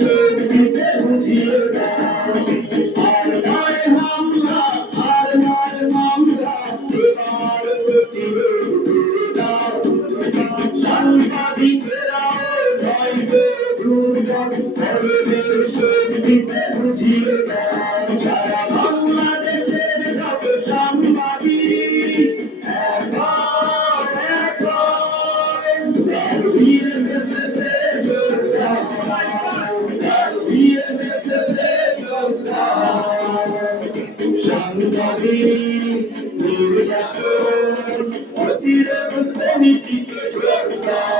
শক্তিতে বুঝিয়ে দাও। আর নয় হামলা, আর নয় মামলা, এবার প্রতিরোধ করে দাও। সাংবাদিকেরাও নয় গো দুর্বল, ধর্মের শক্তিতে বুঝিয়ে দাও। সারা বাংলাদেশের যত সাংবাদিক সাংবাদিক নির্যাতন প্রতিরোধ কমিটিতে যোগদান।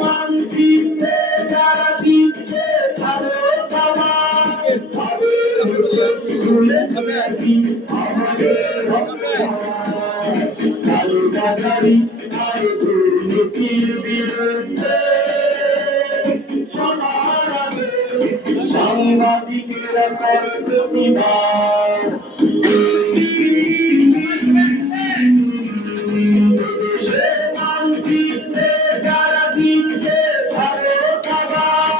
মানচিত্রে যারা দিচ্ছে ভালো খাবার, তাদের স্কুলে আমাদের কালোবাজারি আর দুর্নীতির বিরুদ্ধে সবার আগে সাংবাদিকেরা করে প্রতিবাদ। মানচিত্রে যারা দিচ্ছে ভালো খাবার,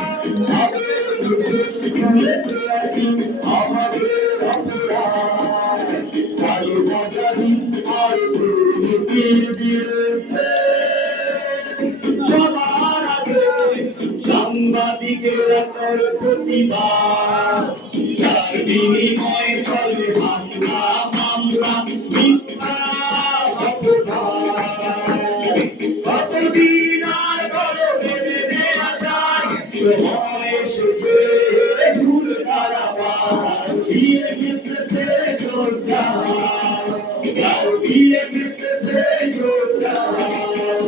তাদের স্কুলে আমাদের অপরাধ। কালোবাজারি আর দুর্নীতির বিরুদ্ধে সবার আগে সাংবাদিকেরা করে প্রতিবাদ। যার বিনিময়ে চলে হামলা মামলা মিথ্যা অপবাদ। কতদিন আর বলো ভেবে নেওয়া যায়, সময় এসেছে ঘুরে দাঁড়াবার। দিয়ে গেছে জোরদার, দিয়ে গেছে জোরদার।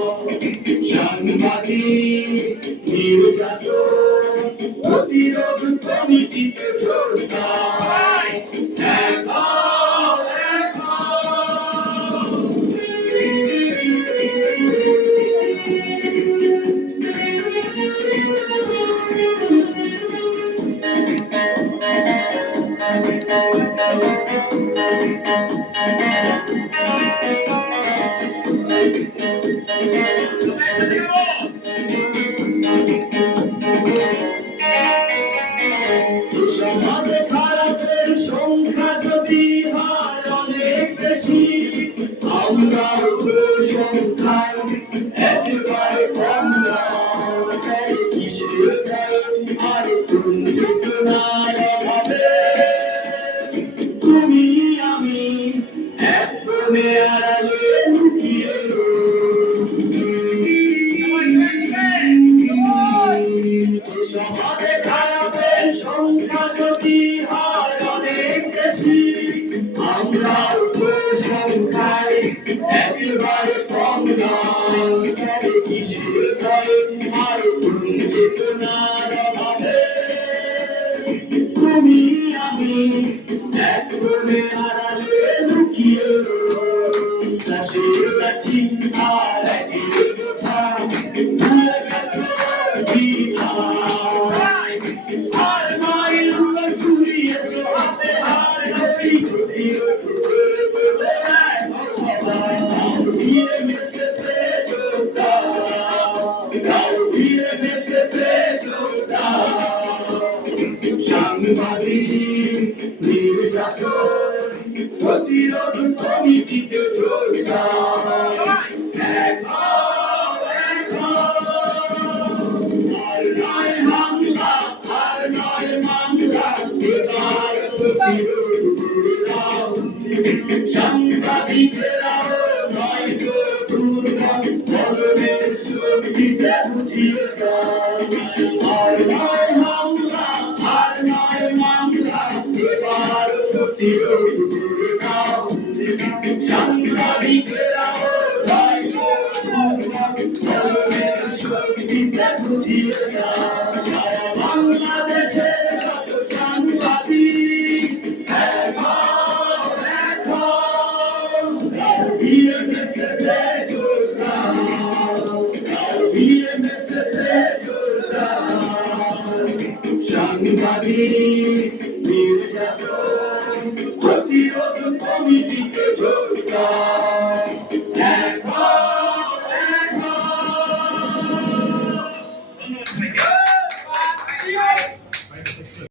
সাংবাদিক নির্যাতন প্রতিরোধ কমিটিতে যোগদান। সমাজে খারাপের সংখ্যা যদি হয় অনেক বেশি, আমরা সংখ্যায় একেবারে কম নয়। কিসের আর চেতনার অভাবে তুমি আমি এক কোণে আড়ালে লুকিয়ে সমাজে খারাপের সংখ্যা যদি হয় অনেক বেশি, আমরা সংখ্যায় একেবারে কম নয়। কিসের ভয়ে আর চেতনার অভাবে তুমি আমি এক কোণে আড়ালে লুকিয়ে চাষের লাঠি আর একের বোঝা ভুলে গেছে আর নয় লুকা চুরিয়েছ হাতে আর নই দিয়ে গেছে সাংবাদিক নির্যাতন প্রতিরোধ কমিটিতে যোগদান। আর নয় হামলা, আর নয় মামলা, এবার প্রতিরোধ করে দাও। সাংবাদিকেরাও নয় গো দুর্বল, ধর্মের শক্তিতে বুঝিয়ে দাও। আর নয় হামলা, আর নয় মামলা, এবার প্রতিরোধ করে দাও। সাংবাদিকেরাও নয় গো দুর্বল, ধর্মের শক্তিতে বুঝিয়ে দাও। সারা বাংলাদেশের যত সাংবাদিক বিএমএসএফে যোদ্ধা, বিএমএসএফে যোদ্ধা, সাংবাদিক নির্যাতন প্রতিরোধ